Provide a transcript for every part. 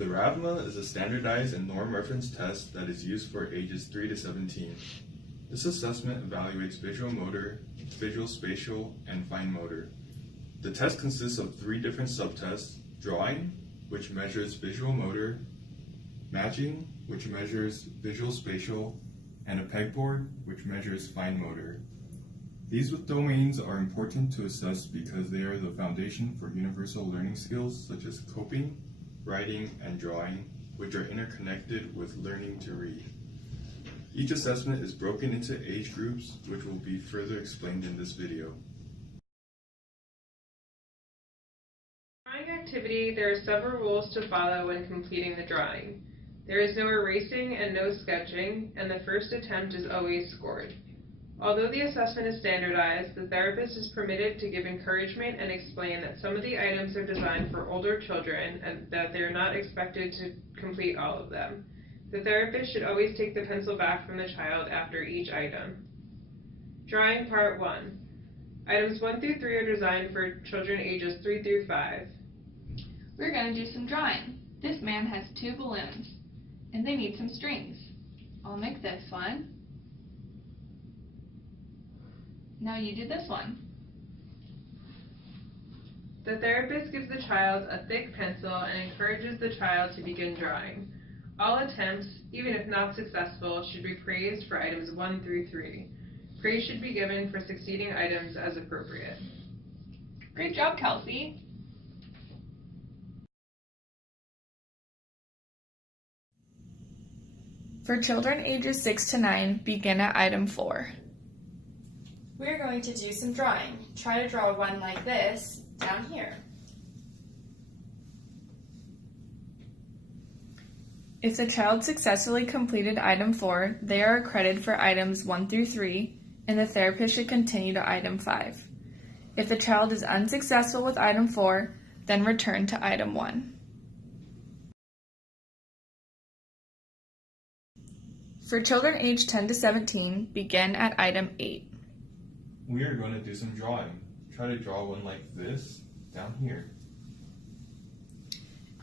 The Wravma is a standardized and norm reference test that is used for ages 3 to 17. This assessment evaluates visual motor, visual spatial, and fine motor. The test consists of 3 different subtests: drawing, which measures visual motor, matching, which measures visual spatial, and a pegboard, which measures fine motor. These domains are important to assess because they are the foundation for universal learning skills such as coping, writing, and drawing, which are interconnected with learning to read. Each assessment is broken into age groups, which will be further explained in this video. Drawing activity, there are several rules to follow when completing the drawing. There is no erasing and no sketching, and the first attempt is always scored. Although the assessment is standardized, the therapist is permitted to give encouragement and explain that some of the items are designed for older children and that they are not expected to complete all of them. The therapist should always take the pencil back from the child after each item. Drawing Part 1. Items 1 through 3 are designed for children ages 3 through 5. We're going to do some drawing. This man has 2 balloons, and they need some strings. I'll make this one. Now you do this one. The therapist gives the child a thick pencil and encourages the child to begin drawing. All attempts, even if not successful, should be praised for items 1 through 3. Praise should be given for succeeding items as appropriate. Great job, Kelsey. For children ages 6 to 9, begin at item 4. We're going to do some drawing. Try to draw one like this down here. If the child successfully completed item 4, they are accredited for items 1 through 3, and the therapist should continue to item 5. If the child is unsuccessful with item 4, then return to item 1. For children aged 10 to 17, begin at item 8. We are going to do some drawing. Try to draw one like this down here.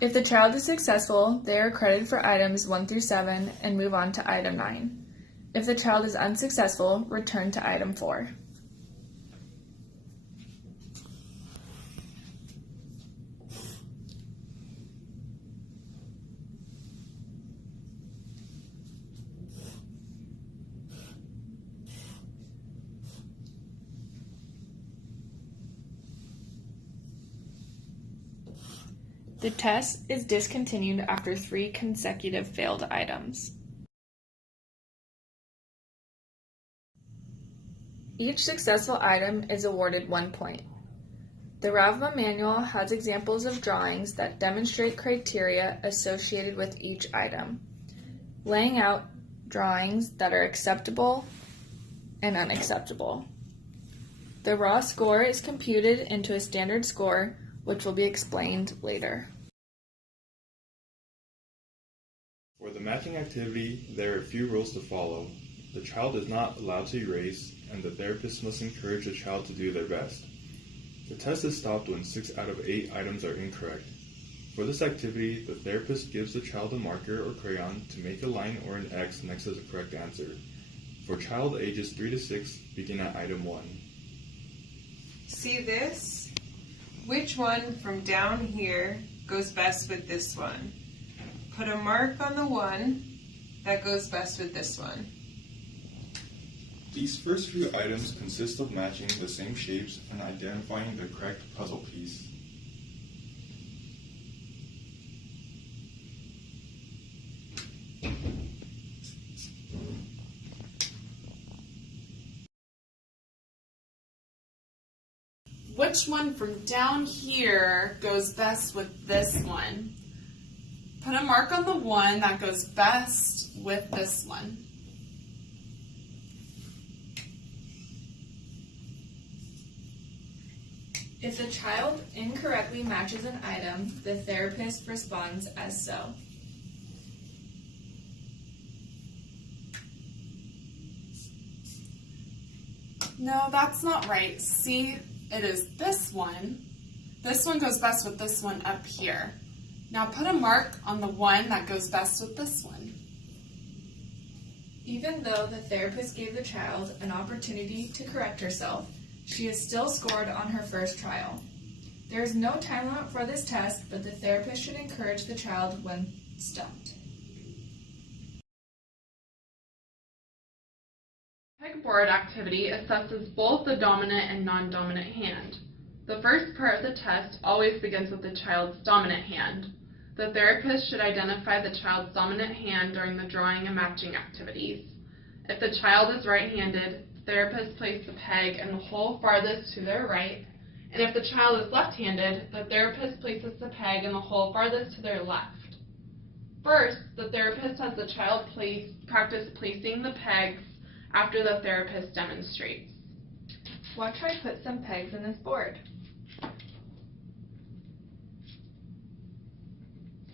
If the child is successful, they are credited for items 1 through 7 and move on to item 9. If the child is unsuccessful, return to item 4. The test is discontinued after 3 consecutive failed items. Each successful item is awarded 1 point. The Wravma manual has examples of drawings that demonstrate criteria associated with each item, laying out drawings that are acceptable and unacceptable. The raw score is computed into a standard score, which will be explained later. For the matching activity, there are a few rules to follow. The child is not allowed to erase, and the therapist must encourage the child to do their best. The test is stopped when 6 out of 8 items are incorrect. For this activity, the therapist gives the child a marker or crayon to make a line or an X next to the correct answer. For child ages 3 to 6, begin at item 1. See this? Which one from down here goes best with this one? Put a mark on the one that goes best with this one. These first few items consist of matching the same shapes and identifying the correct puzzle piece. Which one from down here goes best with this one? Put a mark on the one that goes best with this one. If the child incorrectly matches an item, the therapist responds as so. No, that's not right. See, it is this one. This one goes best with this one up here. Now put a mark on the one that goes best with this one. Even though the therapist gave the child an opportunity to correct herself, she is still scored on her first trial. There is no time limit for this test, but the therapist should encourage the child when stumped. Pegboard activity assesses both the dominant and non-dominant hand. The first part of the test always begins with the child's dominant hand. The therapist should identify the child's dominant hand during the drawing and matching activities. If the child is right-handed, the therapist places the peg in the hole farthest to their right, and if the child is left-handed, the therapist places the peg in the hole farthest to their left. First, the therapist has the child practice placing the pegs after the therapist demonstrates. Watch how I put some pegs in this board.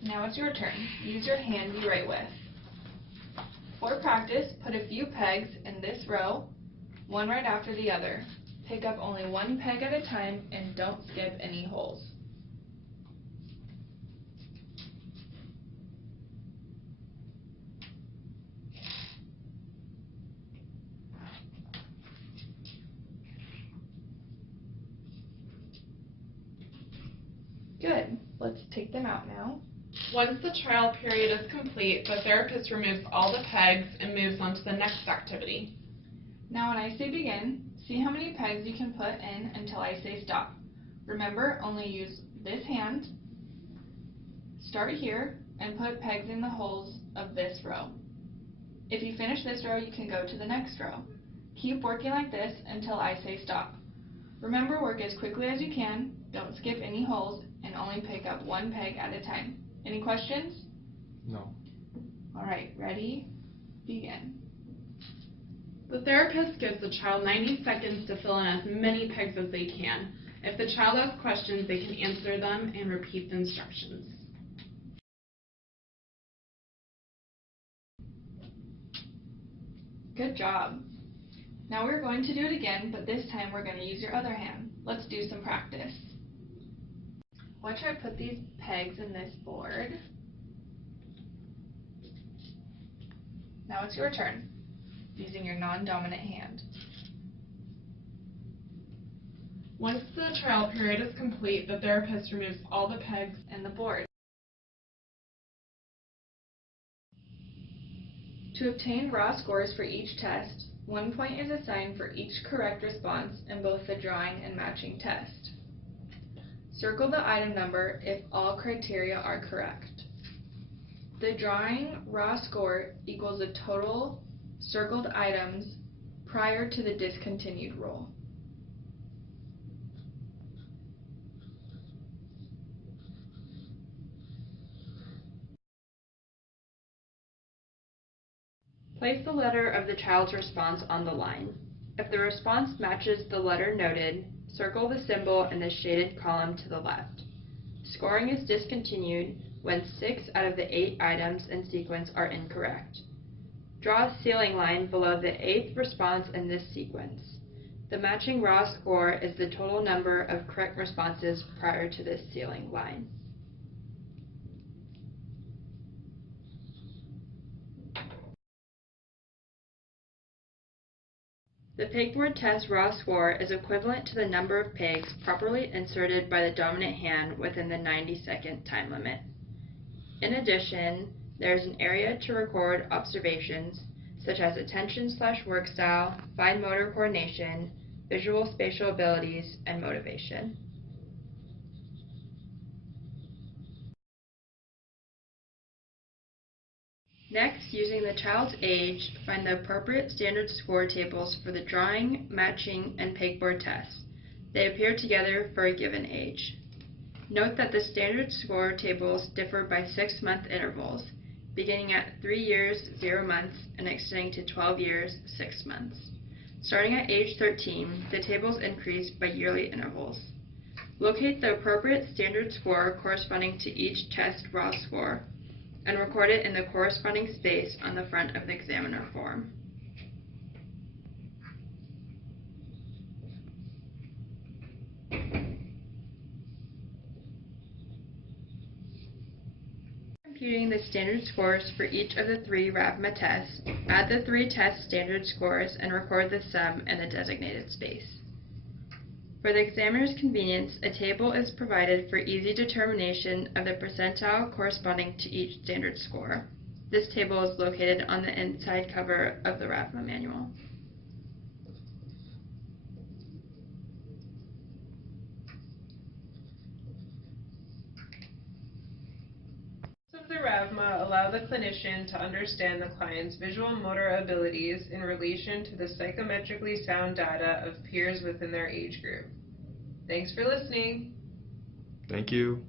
Now it's your turn. Use your hand you write with. For practice, put a few pegs in this row, one right after the other. Pick up only one peg at a time and don't skip any holes. Good. Let's take them out now. Once the trial period is complete, the therapist removes all the pegs and moves on to the next activity. Now when I say begin, see how many pegs you can put in until I say stop. Remember, only use this hand, start here, and put pegs in the holes of this row. If you finish this row, you can go to the next row. Keep working like this until I say stop. Remember, work as quickly as you can, don't skip any holes, and only pick up one peg at a time. Any questions? No. All right, ready? Begin. The therapist gives the child 90 seconds to fill in as many pegs as they can. If the child has questions, they can answer them and repeat the instructions. Good job. Now we're going to do it again, but this time we're going to use your other hand. Let's do some practice. Watch how I put these pegs in this board. Now it's your turn, using your non-dominant hand. Once the trial period is complete, the therapist removes all the pegs And the board. To obtain raw scores for each test, 1 point is assigned for each correct response in both the drawing and matching test. Circle the item number if all criteria are correct. The drawing raw score equals the total circled items prior to the discontinued rule. Place the letter of the child's response on the line. If the response matches the letter noted, circle the symbol in the shaded column to the left. Scoring is discontinued when 6 out of the 8 items in sequence are incorrect. Draw a ceiling line below the 8th response in this sequence. The matching raw score is the total number of correct responses prior to this ceiling line. The pegboard test raw score is equivalent to the number of pegs properly inserted by the dominant hand within the 90-second time limit. In addition, there is an area to record observations such as attention/work style, fine motor coordination, visual spatial abilities, and motivation. Next, using the child's age, find the appropriate standard score tables for the drawing, matching, and pegboard tests. They appear together for a given age. Note that the standard score tables differ by 6-month intervals, beginning at 3 years, 0 months, and extending to 12 years, 6 months. Starting at age 13, the tables increase by yearly intervals. Locate the appropriate standard score corresponding to each test raw score, and record it in the corresponding space on the front of the examiner form. Computing the standard scores for each of the 3 Wravma tests, add the 3 test standard scores and record the sum in the designated space. For the examiner's convenience, a table is provided for easy determination of the percentile corresponding to each standard score. This table is located on the inside cover of the Wravma manual. Of the Wravma allow the clinician to understand the client's visual motor abilities in relation to the psychometrically sound data of peers within their age group. Thanks for listening. Thank you.